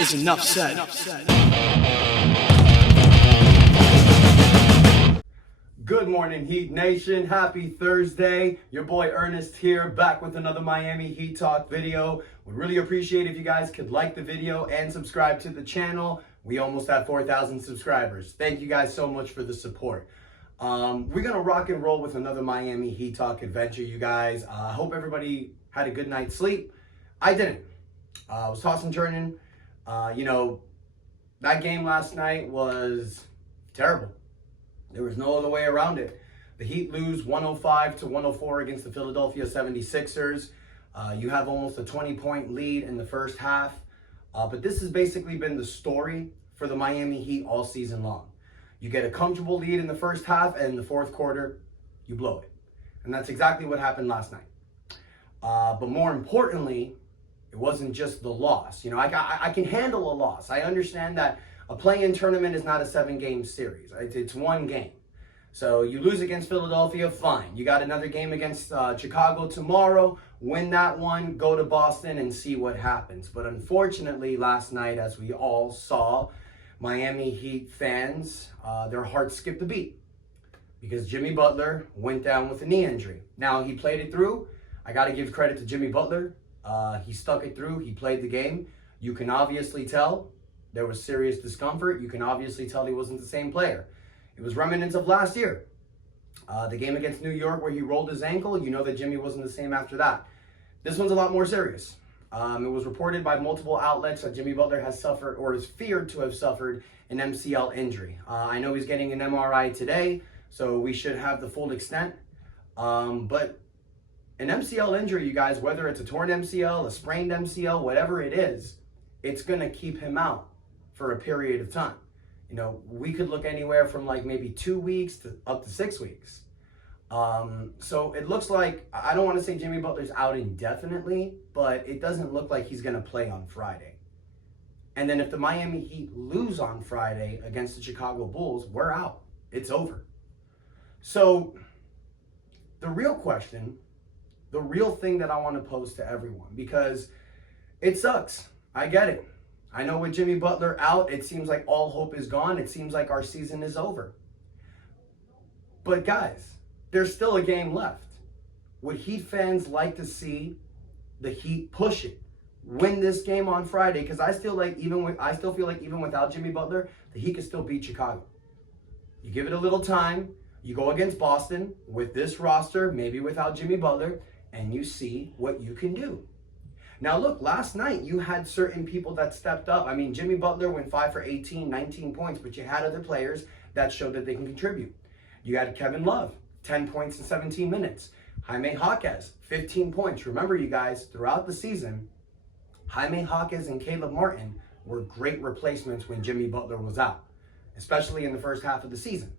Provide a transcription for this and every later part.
is enough said. Good morning, Heat Nation. Happy Thursday. Your boy Ernest here, back with another Miami Heat Talk video. Would really appreciate if you guys could like the video and subscribe to the channel. We almost have 4,000 subscribers. Thank you guys so much for the support. We're going to rock and roll with another Miami Heat Talk adventure, you guys. I hope everybody had a good night's sleep. I didn't. I was tossing, turning. That game last night was terrible. There was no other way around it. The Heat lose 105-104 against the Philadelphia 76ers. You have almost a 20-point lead in the first half. But this has basically been the story for the Miami Heat all season long. You get a comfortable lead in the first half, and in the fourth quarter, you blow it. And that's exactly what happened last night. But more importantly, it wasn't just the loss. I can handle a loss. I understand that a play-in tournament is not a 7-game series. It's one game. So you lose against Philadelphia, fine. You got another game against Chicago tomorrow. Win that one, go to Boston and see what happens. But unfortunately, last night, as we all saw, Miami Heat fans, their hearts skipped a beat because Jimmy Butler went down with a knee injury. Now, he played it through. I got to give credit to Jimmy Butler. He stuck it through. He played the game. You can obviously tell there was serious discomfort. You can obviously tell he wasn't the same player. It was remnants of last year. The game against New York where he rolled his ankle, you know that Jimmy wasn't the same after that. This one's a lot more serious. It was reported by multiple outlets that Jimmy Butler has suffered or is feared to have suffered an MCL injury. I know he's getting an MRI today, so we should have the full extent. But an MCL injury, you guys, whether it's a torn MCL, a sprained MCL, whatever it is, it's going to keep him out for a period of time. We could look anywhere from like maybe 2 weeks to up to 6 weeks. So it looks like, I don't want to say Jimmy Butler's out indefinitely, but it doesn't look like he's going to play on Friday. And then if the Miami Heat lose on Friday against the Chicago Bulls, we're out. It's over. So the real question, the real thing that I want to pose to everyone, because it sucks. I get it. I know with Jimmy Butler out, it seems like all hope is gone. It seems like our season is over. But guys, there's still a game left. Would Heat fans like to see the Heat push it, win this game on Friday? Because I still feel like even without Jimmy Butler, the Heat can still beat Chicago. You give it a little time. You go against Boston with this roster, maybe without Jimmy Butler, and you see what you can do. Now, look, last night you had certain people that stepped up. I mean, Jimmy Butler went 5 for 18, 19 points, but you had other players that showed that they can contribute. You had Kevin Love, 10 points in 17 minutes. Jaime Jaquez, 15 points. Remember, you guys, throughout the season, Jaime Jaquez and Caleb Martin were great replacements when Jimmy Butler was out, especially in the first half of the season.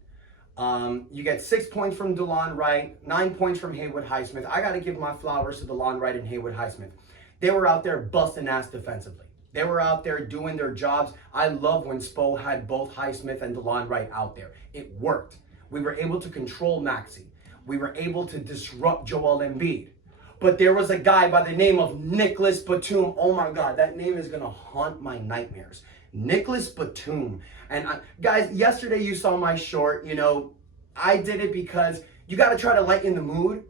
You get 6 points from DeLon Wright, 9 points from Haywood Highsmith. I got to give my flowers to DeLon Wright and Haywood Highsmith. They were out there busting ass defensively. They were out there doing their jobs. I love when Spo had both Highsmith and DeLon Wright out there. It worked. We were able to control Maxey. We were able to disrupt Joel Embiid. But there was a guy by the name of Nicholas Batum. Oh my God, that name is going to haunt my nightmares. Nicholas Batum. And guys, yesterday you saw my short. I did it because you got to try to lighten the mood.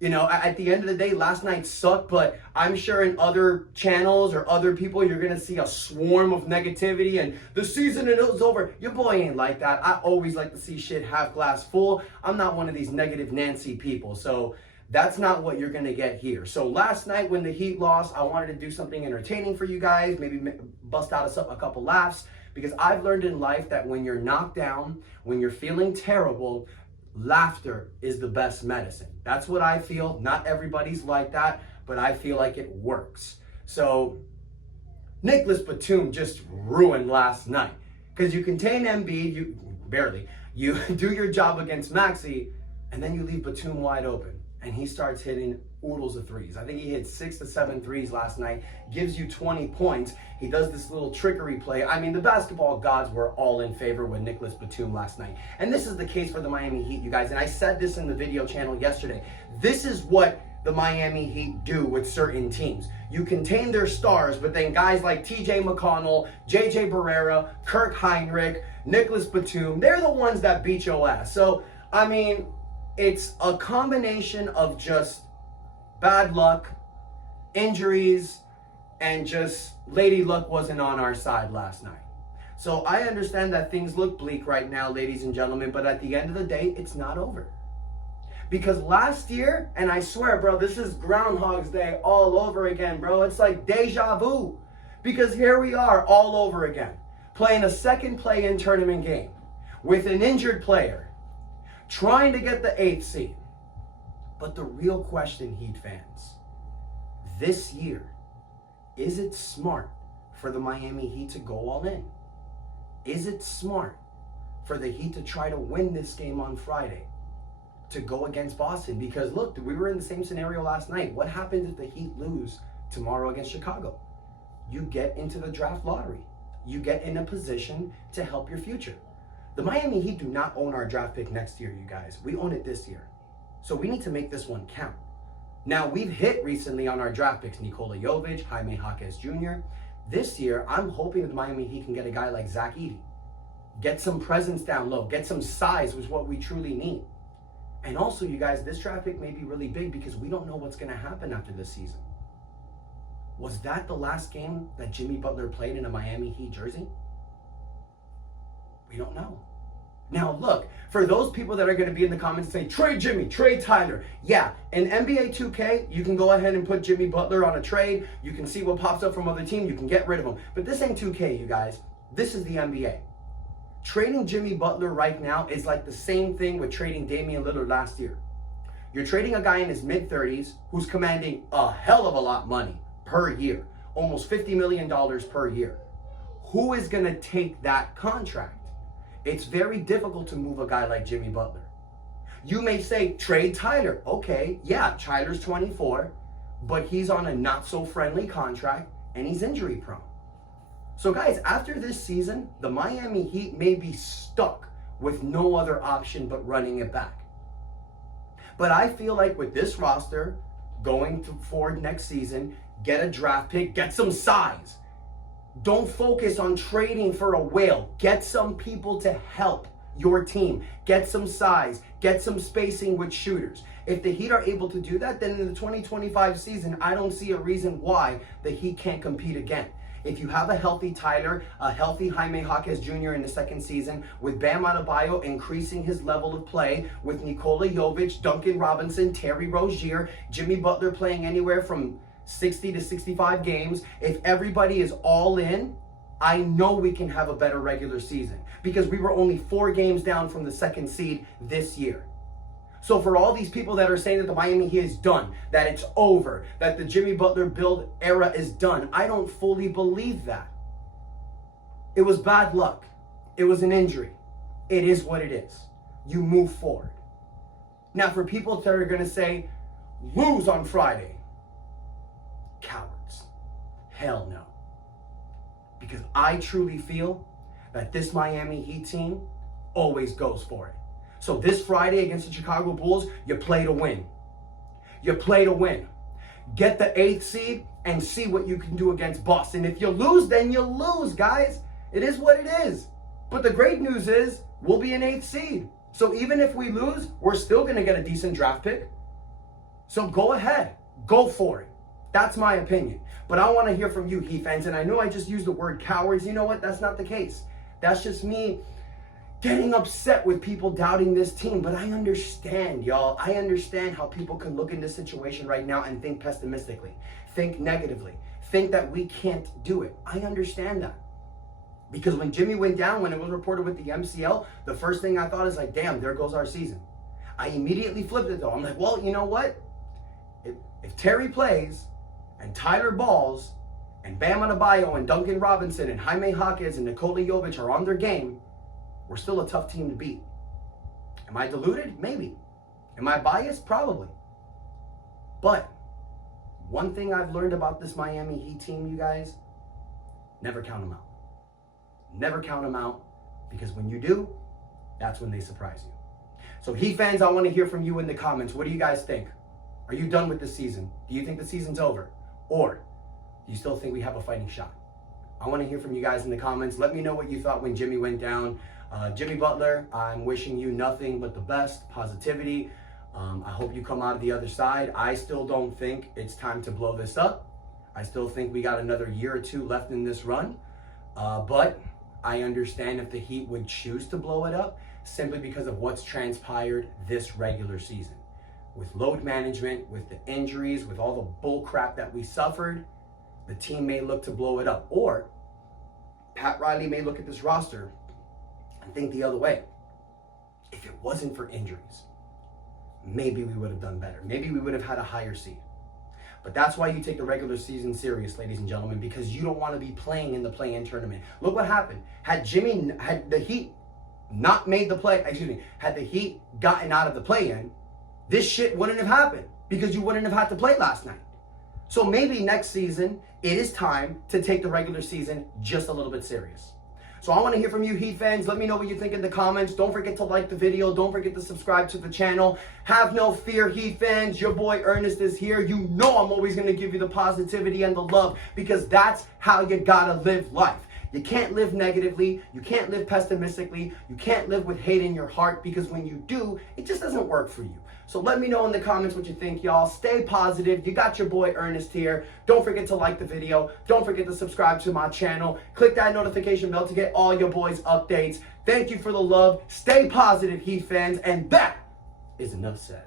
At the end of the day, last night sucked, but I'm sure in other channels or other people, you're going to see a swarm of negativity and the season is over. Your boy ain't like that. I always like to see shit half glass full. I'm not one of these negative Nancy people. So that's not what you're going to get here. So last night when the Heat lost, I wanted to do something entertaining for you guys, maybe bust out a couple laughs, because I've learned in life that when you're knocked down, when you're feeling terrible, laughter is the best medicine. That's what I feel. Not everybody's like that, but I feel like it works. So Nicholas Batum just ruined last night because you contain Embiid, you do your job against Maxey, and then you leave Batum wide open, and he starts hitting oodles of threes. I think he hit 6 to 7 threes last night, gives you 20 points. He does this little trickery play. I mean, the basketball gods were all in favor with Nicholas Batum last night. And this is the case for the Miami Heat, you guys. And I said this in the video channel yesterday. This is what the Miami Heat do with certain teams. You contain their stars, but then guys like TJ McConnell, JJ Barrera, Kirk Heinrich, Nicholas Batum, they're the ones that beat your ass. So, I mean, it's a combination of just bad luck, injuries, and just Lady Luck wasn't on our side last night. So I understand that things look bleak right now, ladies and gentlemen, but at the end of the day, it's not over. Because last year, and I swear, bro, this is Groundhog's Day all over again, bro. It's like deja vu. Because here we are all over again, playing a second play-in tournament game with an injured player, trying to get the 8th seed. But the real question, Heat fans, this year, is it smart for the Miami Heat to go all in? Is it smart for the Heat to try to win this game on Friday, to go against Boston? Because look, we were in the same scenario last night. What happens if the Heat lose tomorrow against Chicago? You get into the draft lottery. You get in a position to help your future. The Miami Heat do not own our draft pick next year, you guys. We own it this year. So we need to make this one count. Now, we've hit recently on our draft picks, Nikola Jovic, Jaime Jaquez Jr. This year, I'm hoping that the Miami Heat can get a guy like Zach Edey. Get some presence down low. Get some size, which is what we truly need. And also, you guys, this draft pick may be really big because we don't know what's going to happen after this season. Was that the last game that Jimmy Butler played in a Miami Heat jersey? We don't know. Now, look, for those people that are going to be in the comments saying, trade Jimmy, trade Tyler. Yeah, in NBA 2K, you can go ahead and put Jimmy Butler on a trade. You can see what pops up from other teams. You can get rid of him. But this ain't 2K, you guys. This is the NBA. Trading Jimmy Butler right now is like the same thing with trading Damian Lillard last year. You're trading a guy in his mid-30s who's commanding a hell of a lot of money per year, almost $50 million per year. Who is going to take that contract? It's very difficult to move a guy like Jimmy Butler. You may say, trade Tyler. Okay, yeah, Tyler's 24, but he's on a not-so-friendly contract, and he's injury-prone. So guys, after this season, the Miami Heat may be stuck with no other option but running it back. But I feel like with this roster, going forward next season, get a draft pick, get some size. Don't focus on trading for a whale. Get some people to help your team. Get some size. Get some spacing with shooters. If the Heat are able to do that, then in the 2025 season, I don't see a reason why the Heat can't compete again. If you have a healthy Tyler, a healthy Jaime Jaquez Jr. in the second season, with Bam Adebayo increasing his level of play, with Nikola Jovic, Duncan Robinson, Terry Rozier, Jimmy Butler playing anywhere from 60 to 65 games, if everybody is all in, I know we can have a better regular season because we were only 4 games down from the second seed this year. So for all these people that are saying that the Miami Heat is done, that it's over, that the Jimmy Butler build era is done, I don't fully believe that. It was bad luck. It was an injury. It is what it is. You move forward. Now for people that are going to say, lose on Friday, cowards. Hell no. Because I truly feel that this Miami Heat team always goes for it. So this Friday against the Chicago Bulls, you play to win. You play to win. Get the 8th seed and see what you can do against Boston. If you lose, then you lose, guys. It is what it is. But the great news is we'll be an 8th seed. So even if we lose, we're still going to get a decent draft pick. So go ahead. Go for it. That's my opinion. But I want to hear from you, Heat fans. And I know I just used the word cowards. You know what? That's not the case. That's just me getting upset with people doubting this team. But I understand, y'all. I understand how people can look in this situation right now and think pessimistically, think negatively, think that we can't do it. I understand that. Because when Jimmy went down, when it was reported with the MCL, the first thing I thought is like, damn, there goes our season. I immediately flipped it though. I'm like, well, you know what? If Terry plays and Tyler balls and Bam Adebayo and Duncan Robinson and Jaime Jaquez and Nikola Jovic are on their game, we're still a tough team to beat. Am I deluded? Maybe. Am I biased? Probably. But one thing I've learned about this Miami Heat team, you guys, never count them out. Never count them out, because when you do, that's when they surprise you. So Heat fans, I want to hear from you in the comments. What do you guys think? Are you done with the season? Do you think the season's over? Or do you still think we have a fighting shot? I want to hear from you guys in the comments. Let me know what you thought when Jimmy went down. Jimmy Butler, I'm wishing you nothing but the best, positivity. I hope you come out of the other side. I still don't think it's time to blow this up. I still think we got another year or two left in this run. But I understand if the Heat would choose to blow it up simply because of what's transpired this regular season. With load management, with the injuries, with all the bull crap that we suffered, the team may look to blow it up. Or Pat Riley may look at this roster and think the other way. If it wasn't for injuries, maybe we would have done better. Maybe we would have had a higher seed. But that's why you take the regular season serious, ladies and gentlemen, because you don't want to be playing in the play-in tournament. Look what happened. Had the Heat not made the play, had the Heat gotten out of the play-in, this shit wouldn't have happened because you wouldn't have had to play last night. So maybe next season, it is time to take the regular season just a little bit serious. So I want to hear from you, Heat fans. Let me know what you think in the comments. Don't forget to like the video. Don't forget to subscribe to the channel. Have no fear, Heat fans. Your boy Ernest is here. You know I'm always going to give you the positivity and the love because that's how you got to live life. You can't live negatively. You can't live pessimistically. You can't live with hate in your heart because when you do, it just doesn't work for you. So let me know in the comments what you think, y'all. Stay positive. You got your boy Ernest here. Don't forget to like the video. Don't forget to subscribe to my channel. Click that notification bell to get all your boys' updates. Thank you for the love. Stay positive, Heat fans. And that is enough said.